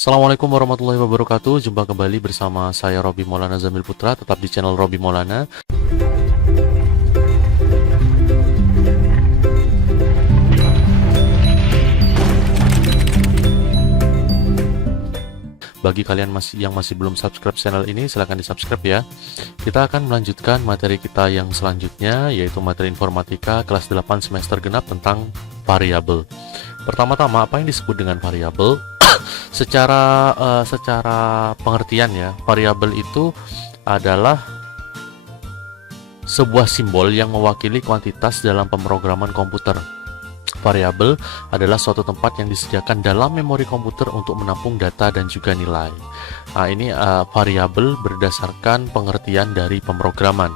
Assalamualaikum warahmatullahi wabarakatuh. Jumpa kembali bersama saya Robi Maulana Zamil Putra, tetap di channel Robi Maulana. Bagi kalian yang masih belum subscribe channel ini, silahkan di subscribe ya. Kita akan melanjutkan materi kita yang selanjutnya, yaitu materi informatika kelas 8 semester genap tentang variabel. Pertama-tama, apa yang disebut dengan variabel? Secara pengertian ya, variabel itu adalah sebuah simbol yang mewakili kuantitas dalam pemrograman komputer. Variabel adalah suatu tempat yang disediakan dalam memori komputer untuk menampung data dan juga nilai. Nah, ini variabel berdasarkan pengertian dari pemrograman.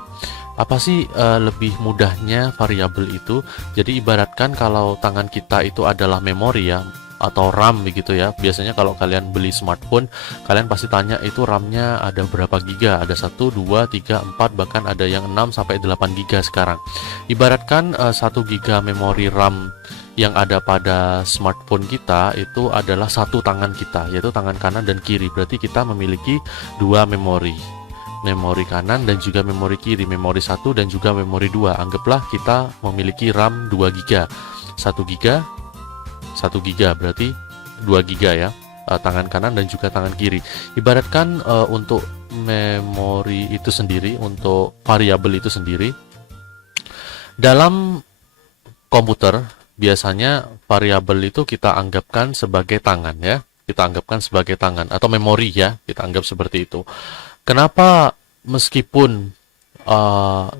Apa sih lebih mudahnya variabel itu? Jadi ibaratkan kalau tangan kita itu adalah memori ya, atau RAM begitu ya. Biasanya kalau kalian beli smartphone, kalian pasti tanya itu RAM-nya ada berapa giga? Ada 1, 2, 3, 4, bahkan ada yang 6 sampai 8 giga sekarang. Ibaratkan 1 giga memori RAM yang ada pada smartphone kita itu adalah satu tangan kita, yaitu tangan kanan dan kiri. Berarti kita memiliki dua memori kanan dan juga memori kiri, memori 1 dan juga memori 2. Anggaplah kita memiliki RAM 2 giga, 1 giga berarti 2 giga ya, tangan kanan dan juga tangan kiri. Ibaratkan untuk memori itu sendiri, untuk variabel itu sendiri, dalam komputer biasanya variabel itu kita anggapkan sebagai tangan ya, kita anggapkan sebagai tangan atau memori ya, kita anggap seperti itu. Kenapa meskipun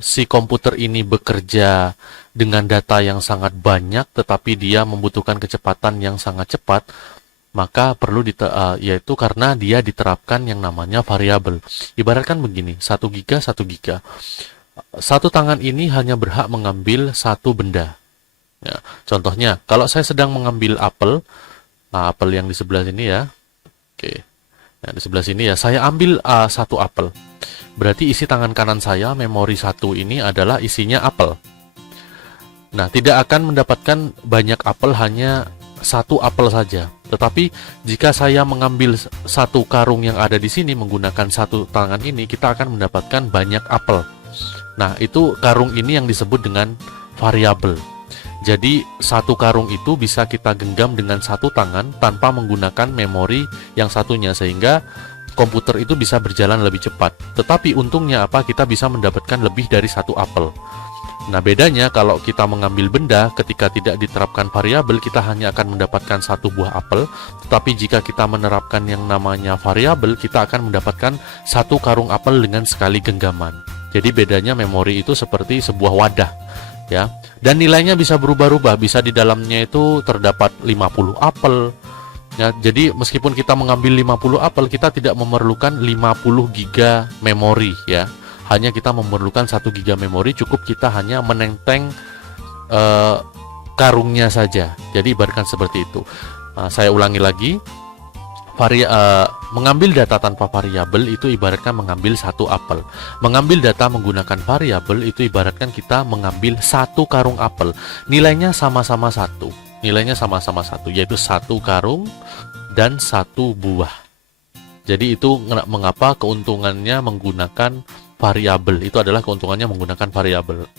si komputer ini bekerja dengan data yang sangat banyak, tetapi dia membutuhkan kecepatan yang sangat cepat, maka perlu yaitu karena dia diterapkan yang namanya variabel. Ibaratkan begini, 1 giga, 1 giga. Satu tangan ini hanya berhak mengambil satu benda. Ya, contohnya, kalau saya sedang mengambil apel, nah apel yang di sebelah sini ya, oke, nah, di sebelah sini ya, saya ambil satu apel. Berarti isi tangan kanan saya, memori 1 ini adalah isinya apel. Nah, tidak akan mendapatkan banyak apel, hanya satu apel saja. Tetapi jika saya mengambil satu karung yang ada di sini menggunakan satu tangan ini, kita akan mendapatkan banyak apel. Nah, itu karung ini yang disebut dengan variabel. Jadi satu karung itu bisa kita genggam dengan satu tangan tanpa menggunakan memori yang satunya, sehingga komputer itu bisa berjalan lebih cepat. Tetapi untungnya apa? Kita bisa mendapatkan lebih dari satu apel. Nah, bedanya kalau kita mengambil benda, ketika tidak diterapkan variabel, kita hanya akan mendapatkan satu buah apel. Tetapi jika kita menerapkan yang namanya variabel, kita akan mendapatkan satu karung apel dengan sekali genggaman. Jadi bedanya memori itu seperti sebuah wadah ya. Dan nilainya bisa berubah-ubah, bisa di dalamnya itu terdapat 50 apel. Ya, jadi meskipun kita mengambil 50 apel, kita tidak memerlukan 50 giga memori ya. Hanya kita memerlukan 1 giga memori, cukup kita hanya menenteng karungnya saja. Jadi ibaratkan seperti itu. Saya ulangi lagi. Mengambil data tanpa variabel itu ibaratkan mengambil satu apel. Mengambil data menggunakan variabel itu ibaratkan kita mengambil satu karung apel. Nilainya sama-sama satu. Yaitu satu karung dan satu buah. Jadi itu mengapa keuntungannya menggunakan variabel. Itu adalah keuntungannya menggunakan variabel.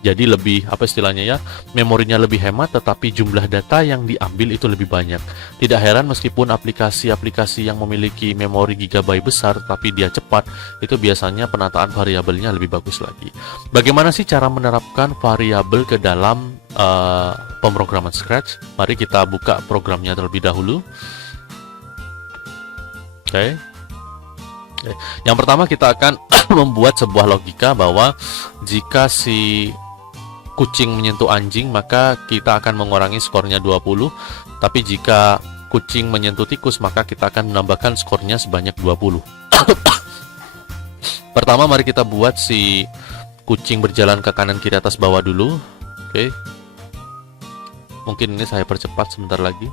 Jadi lebih, apa istilahnya ya, memorinya lebih hemat, tetapi jumlah data yang diambil itu lebih banyak. Tidak heran meskipun aplikasi-aplikasi yang memiliki memori gigabyte besar, tapi dia cepat, itu biasanya penataan variabelnya lebih bagus lagi. Bagaimana sih cara menerapkan variabel ke dalam pemrograman Scratch? Mari kita buka programnya terlebih dahulu. Oke. Yang pertama kita akan membuat sebuah logika bahwa jika si kucing menyentuh anjing, maka kita akan mengurangi skornya 20. Tapi jika kucing menyentuh tikus, maka kita akan menambahkan skornya sebanyak 20. Pertama, mari kita buat si kucing berjalan ke kanan kiri atas bawah dulu. Oke. Mungkin ini saya percepat sebentar lagi.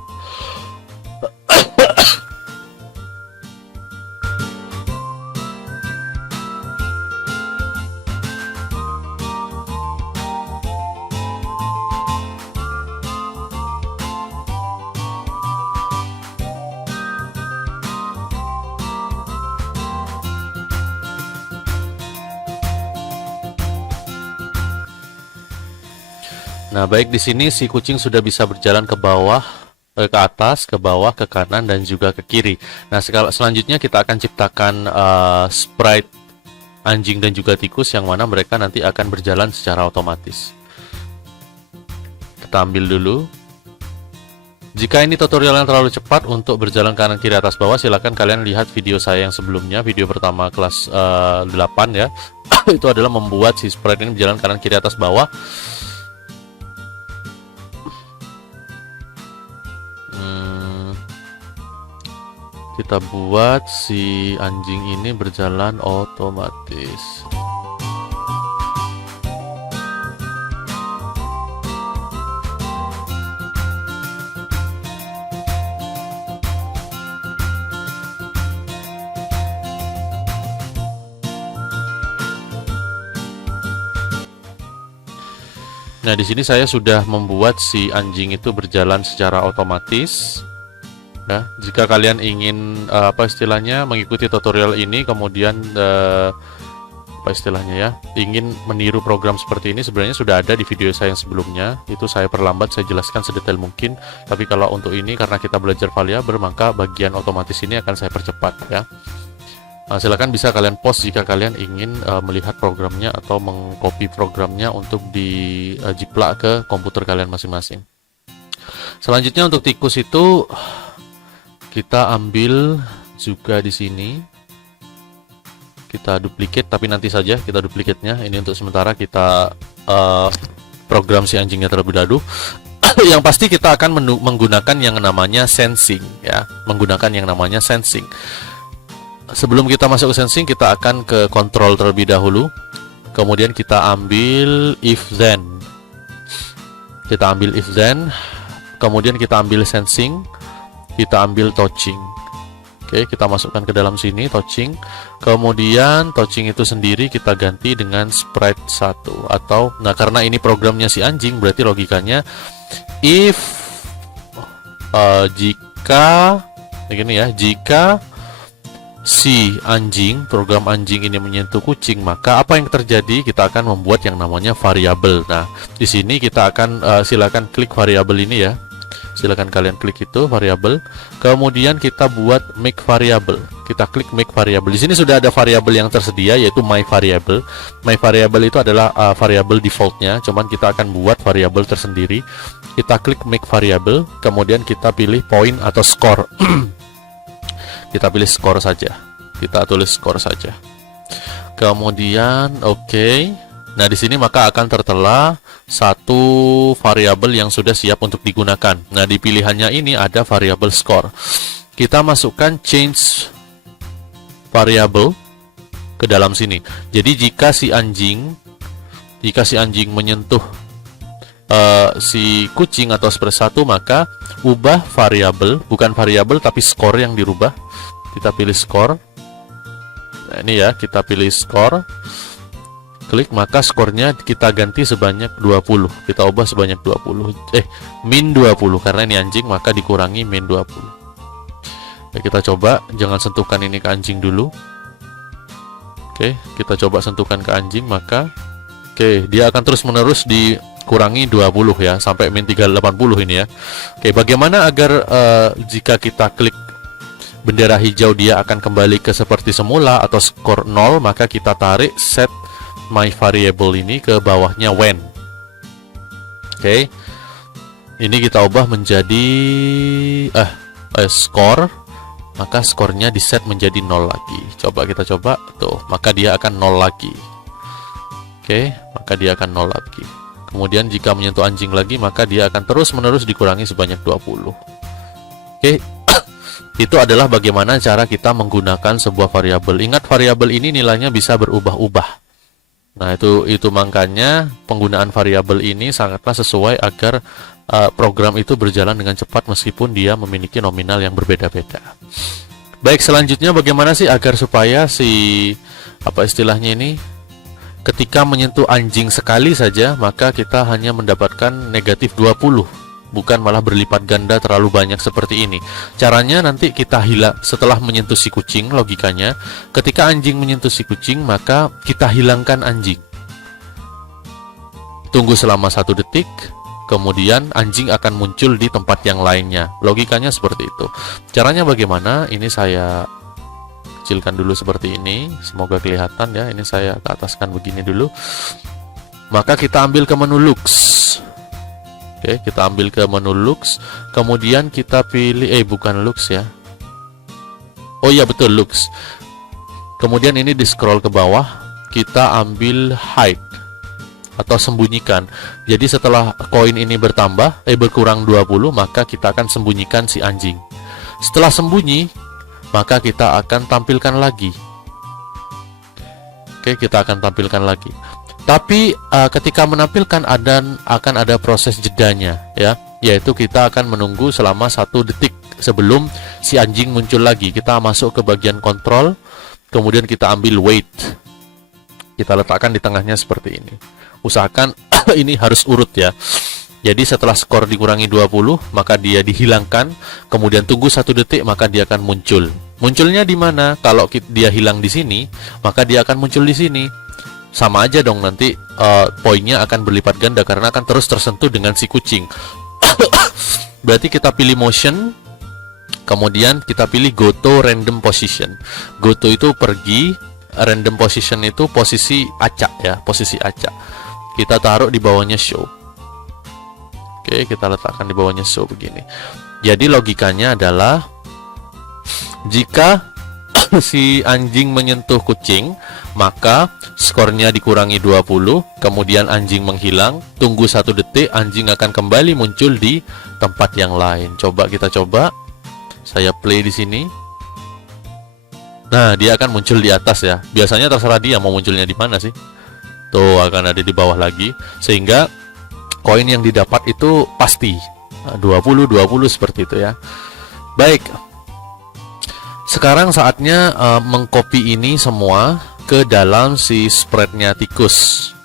Nah, baik di sini si kucing sudah bisa berjalan ke bawah, ke atas, ke bawah, ke kanan, dan juga ke kiri. Nah, selanjutnya kita akan ciptakan sprite anjing dan juga tikus yang mana mereka nanti akan berjalan secara otomatis. Kita ambil dulu. Jika ini tutorial yang terlalu cepat untuk berjalan kanan kiri atas bawah, silakan kalian lihat video saya yang sebelumnya, video pertama kelas 8 ya. Itu adalah membuat si sprite ini berjalan kanan kiri atas bawah. Kita buat si anjing ini berjalan otomatis. Nah, di sini saya sudah membuat si anjing itu berjalan secara otomatis. Ya, jika kalian ingin apa istilahnya mengikuti tutorial ini, kemudian apa istilahnya ya, ingin meniru program seperti ini, sebenarnya sudah ada di video saya yang sebelumnya. Itu saya perlambat, saya jelaskan sedetail mungkin. Tapi kalau untuk ini, karena kita belajar variabel, maka bagian otomatis ini akan saya percepat ya. Nah, silakan bisa kalian pause jika kalian ingin melihat programnya atau mengcopy programnya untuk dijiplak ke komputer kalian masing-masing. Selanjutnya untuk tikus itu kita ambil juga di sini. Kita duplicate, tapi nanti saja kita duplicate-nya. Ini untuk sementara kita program si anjingnya terlebih dahulu. Yang pasti kita akan menggunakan yang namanya sensing ya, menggunakan yang namanya sensing. Sebelum kita masuk ke sensing, kita akan ke control terlebih dahulu. Kemudian kita ambil if then. Kita ambil if then. Kemudian kita ambil sensing. Kita ambil touching. Oke, kita masukkan ke dalam sini touching. Kemudian touching itu sendiri kita ganti dengan sprite 1 atau karena ini programnya si anjing, berarti logikanya if jika begini ya, jika si anjing, program anjing ini menyentuh kucing, maka apa yang terjadi? Kita akan membuat yang namanya variabel. Nah, di sini kita akan silakan klik variabel ini ya. Silakan kalian klik itu variabel. Kemudian kita buat make variable. Kita klik make variable. Di sini sudah ada variabel yang tersedia yaitu my variable. My variable itu adalah variabel defaultnya. Cuman kita akan buat variabel tersendiri. Kita klik make variable. Kemudian kita pilih point atau score. Kita pilih skor saja. Kita tulis skor saja. Kemudian oke. Nah, di sini maka akan tertera satu variabel yang sudah siap untuk digunakan. Nah, di pilihannya ini ada variabel score. Kita masukkan change variable ke dalam sini. Jadi jika si anjing menyentuh si kucing atau seperti 1, maka ubah variabel, bukan variabel tapi skor yang dirubah. Kita pilih skor. Nah, ini ya, kita pilih skor. Klik, maka skornya kita ganti sebanyak 20. Kita ubah sebanyak 20. Min 20 karena ini anjing, maka dikurangi min 20. Ya, kita coba, jangan sentuhkan ini ke anjing dulu. Oke, kita coba sentuhkan ke anjing, maka dia akan terus-menerus dikurangi 20 ya, sampai min 380 ini ya. Oke, bagaimana agar jika kita klik bendera hijau dia akan kembali ke seperti semula atau skor 0, maka kita tarik set my variable ini ke bawahnya when. Oke. Ini kita ubah menjadi skor, maka skornya di set menjadi 0 lagi. Coba kita coba tuh, maka dia akan 0 lagi. Oke, maka dia akan 0 lagi. Kemudian jika menyentuh anjing lagi, maka dia akan terus-menerus dikurangi sebanyak 20. Oke. Itu adalah bagaimana cara kita menggunakan sebuah variabel. Ingat, variabel ini nilainya bisa berubah-ubah. Nah, itu makanya penggunaan variabel ini sangatlah sesuai agar program itu berjalan dengan cepat meskipun dia memiliki nominal yang berbeda-beda. Baik, selanjutnya bagaimana sih agar supaya si apa istilahnya ini ketika menyentuh anjing sekali saja maka kita hanya mendapatkan negatif 20, bukan malah berlipat ganda terlalu banyak seperti ini. Caranya nanti kita hilang setelah menyentuh si kucing, logikanya ketika anjing menyentuh si kucing maka kita hilangkan anjing. Tunggu selama 1 detik, kemudian anjing akan muncul di tempat yang lainnya. Logikanya seperti itu. Caranya bagaimana? Ini saya kecilkan dulu seperti ini, semoga kelihatan ya. Ini saya ke ataskan begini dulu. Maka kita ambil ke menu Lux. Oke, kita ambil ke menu Lux, kemudian kita pilih bukan Lux ya. Oh iya betul, Lux. Kemudian ini di scroll ke bawah, kita ambil hide atau sembunyikan. Jadi setelah koin ini berkurang 20, maka kita akan sembunyikan si anjing. Setelah sembunyi, maka kita akan tampilkan lagi. Oke, kita akan tampilkan lagi. Tapi ketika menampilkan akan ada proses jedanya ya, yaitu kita akan menunggu selama 1 detik sebelum si anjing muncul lagi. Kita masuk ke bagian kontrol, kemudian kita ambil wait. Kita letakkan di tengahnya seperti ini. Usahakan ini harus urut ya. Jadi setelah skor dikurangi 20, maka dia dihilangkan, kemudian tunggu 1 detik, maka dia akan muncul. Munculnya di mana? Kalau dia hilang di sini, maka dia akan muncul di sini. Sama aja dong, nanti poinnya akan berlipat ganda karena akan terus tersentuh dengan si kucing. Berarti kita pilih motion, kemudian kita pilih go to random position. Go to itu pergi, random position itu posisi acak ya, posisi acak. Kita taruh di bawahnya show. Oke, kita letakkan di bawahnya show begini. Jadi logikanya adalah jika si anjing menyentuh kucing, maka skornya dikurangi 20, kemudian anjing menghilang, tunggu 1 detik, anjing akan kembali muncul di tempat yang lain. Kita coba. Saya play di sini. Nah, dia akan muncul di atas ya. Biasanya terserah dia mau munculnya di mana sih. Tuh, akan ada di bawah lagi, sehingga koin yang didapat itu pasti 20 seperti itu ya. Baik. Sekarang saatnya mengcopy ini semua ke dalam si spreadnya tikus.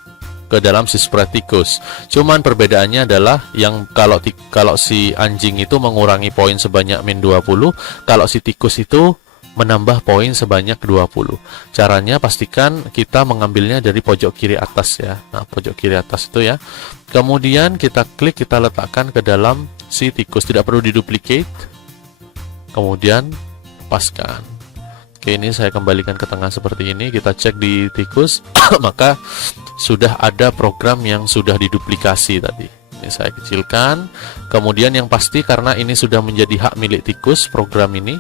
Cuman perbedaannya adalah yang kalau si anjing itu mengurangi poin sebanyak -20, kalau si tikus itu menambah poin sebanyak 20. Caranya pastikan kita mengambilnya dari pojok kiri atas ya. Nah, pojok kiri atas itu ya. Kemudian kita klik, kita letakkan ke dalam si tikus, tidak perlu diduplicate. Kemudian lepaskan. Oke, ini saya kembalikan ke tengah seperti ini. Kita cek di tikus, maka sudah ada program yang sudah diduplikasi tadi. Ini saya kecilkan. Kemudian yang pasti karena ini sudah menjadi hak milik tikus program ini,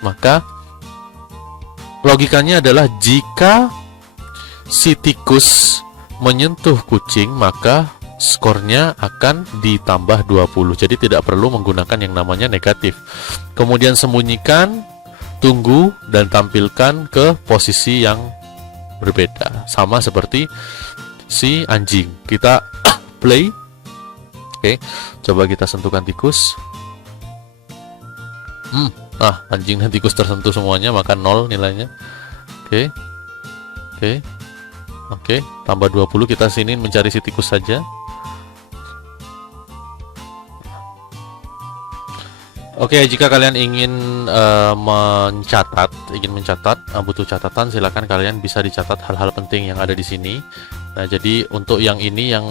maka logikanya adalah jika si tikus menyentuh kucing, maka skornya akan ditambah 20. Jadi tidak perlu menggunakan yang namanya negatif. Kemudian sembunyikan, tunggu, dan tampilkan ke posisi yang berbeda. Sama seperti si anjing. Kita play. Oke, coba kita sentuhkan tikus. Anjing dan tikus tersentuh semuanya, maka 0 nilainya. Oke, tambah 20. Kita sini mencari si tikus saja. Oke, jika kalian ingin mencatat, butuh catatan, silakan kalian bisa dicatat hal-hal penting yang ada di sini. Nah, jadi untuk yang ini yang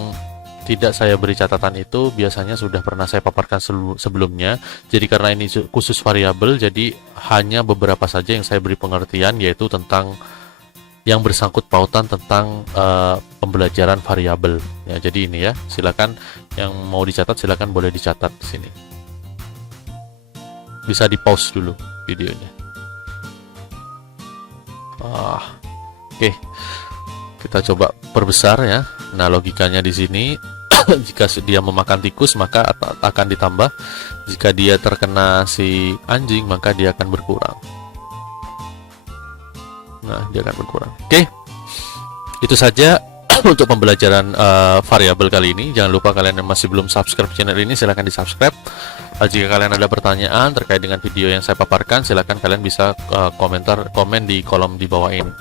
tidak saya beri catatan itu biasanya sudah pernah saya paparkan sebelumnya. Jadi karena ini khusus variabel, jadi hanya beberapa saja yang saya beri pengertian, yaitu tentang yang bersangkut pautan tentang pembelajaran variabel. Ya, jadi ini ya, silakan yang mau dicatat silakan boleh dicatat di sini. Bisa di pause dulu videonya. Oke. Kita coba perbesar ya. Nah, logikanya di sini jika dia memakan tikus maka akan ditambah. Jika dia terkena si anjing maka dia akan berkurang. Nah, dia akan berkurang. Oke. Itu saja untuk pembelajaran variabel kali ini. Jangan lupa kalian yang masih belum subscribe channel ini silahkan di subscribe. Jika kalian ada pertanyaan terkait dengan video yang saya paparkan, silahkan kalian bisa komen di kolom di bawah ini.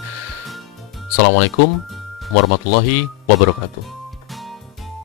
Assalamualaikum warahmatullahi wabarakatuh.